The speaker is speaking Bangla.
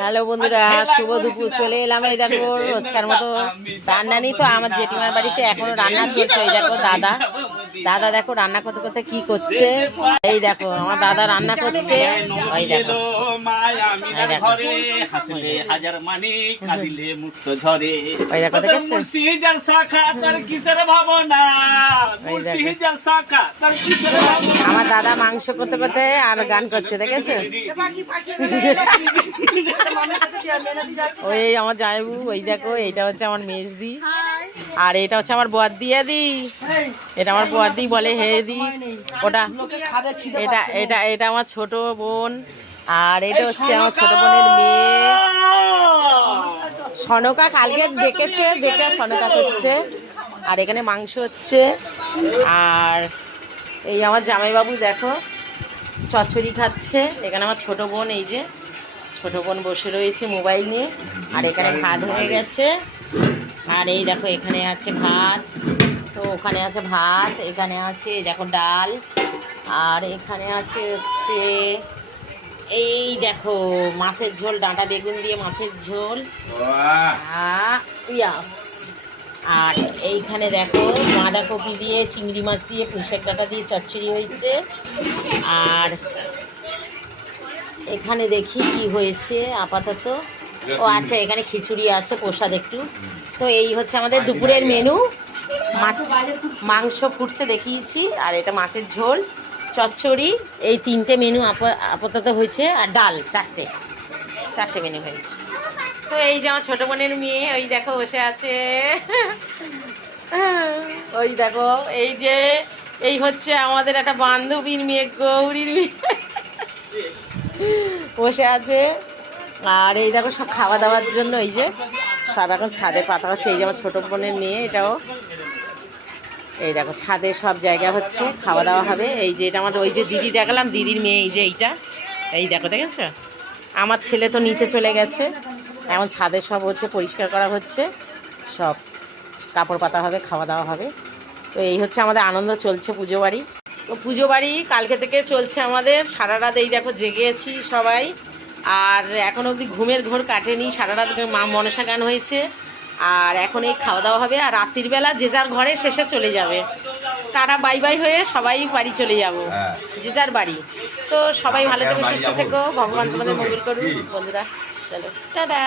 হ্যালো বন্ধুরা, শুভ দুপুর। চলে এলাম, এই দেখো রোজকার মতো রান্না নেই তো আমার জেঠিমার বাড়িতে এখনো রান্না চলছে। এই দেখো দাদা দেখো রান্না করতে করতে কি করছে। এই দেখো আমার দাদা রান্না করছে। ওই দেখো আমার দাদা মাংস করতে করতে আর গান করছে, দেখেছো? ওই আমার জামাইবু, ওই দেখো এইটা হচ্ছে আমার মেজদি, আর এটা হচ্ছে আমার বড়দিয়াদি। এটা আমার বড়দি বলে হে দি। ওটা এটা আমার ছোট বোন, আর এটা হচ্ছে আমার ছোট বোনের মেয়ে সনকা। কালকে দেখে সনকা করছে, আর এখানে মাংস হচ্ছে। আর এই আমার জামাইবাবু দেখো চচ্চড়ি খাচ্ছে। এখানে আমার ছোট বোন, এই যে ছোট বোন বসে রয়েছে মোবাইল নিয়ে। আর এখানে ভাত হয়ে গেছে। আর এই দেখো এখানে আছে ভাত, তো ওখানে আছে ভাত, এখানে আছে দেখো ডাল, আর এখানে আছে হচ্ছে এই দেখো মাছের ঝোল, ডাঁটা বেগুন দিয়ে মাছের ঝোল। ইয়াস। আর এইখানে দেখো বাঁধাকপি দিয়ে চিংড়ি মাছ দিয়ে পুঁইশাক ডাঁটা দিয়ে চচ্চড়ি হয়েছে। আর এখানে দেখি কি হয়েছে আপাতত। ও আচ্ছা, এখানে খিচুড়ি আছে, প্রসাদ একটু। তো এই হচ্ছে আমাদের দুপুরের মেনু। মাংস ফুটছে দেখিয়েছি, আর এটা মাছের ঝোল, চচ্চড়ি, এই তিনটে মেনু আপাতত হয়েছে। আর ডাল চারটে মেনু হয়েছে। তো এই যে আমার ছোটো বোনের মেয়ে, ওই দেখো বসে আছে। ওই দেখো এই হচ্ছে আমাদের একটা বান্ধবীর মেয়ে, গৌরীর মেয়ে বসে আছে। আর এই দেখো সব খাওয়া দাওয়ার জন্য এই যে সব এখন ছাদে পাতা হচ্ছে। এই যে আমার ছোটো বোনের মেয়ে, এটাও এই দেখো ছাদে সব জায়গা হচ্ছে, খাওয়া দাওয়া হবে। এই যে এটা আমার ওই যে দিদি দেখালাম, দিদির মেয়ে, এই যে এই দেখো দেখেছো। আমার ছেলে তো নিচে চলে গেছে, এখন ছাদে সব হচ্ছে, পরিষ্কার করা হচ্ছে, সব কাপড় পাতা হবে, খাওয়া দাওয়া হবে। তো এই হচ্ছে আমাদের আনন্দ চলছে পুজো বাড়ি। তো পুজো বাড়ি কালকে থেকে চলছে আমাদের সারা রাত। এই দেখো জেগেছি সবাই, আর এখন অবধি ঘুমের ঘোর কাটেনি। সারা রাত মা মনসা গান হয়েছে, আর এখন এই খাওয়া দাওয়া হবে। আর রাত্রির বেলা যে যার ঘরে শেষে চলে যাবে, তারা বাই বাই হয়ে সবাই বাড়ি চলে যাব, যে যার বাড়ি। তো সবাই ভালো থেকো, সুস্থ থেকো, ভগবান তোমাদের মঙ্গল করুন বন্ধুরা। চলো টাটা।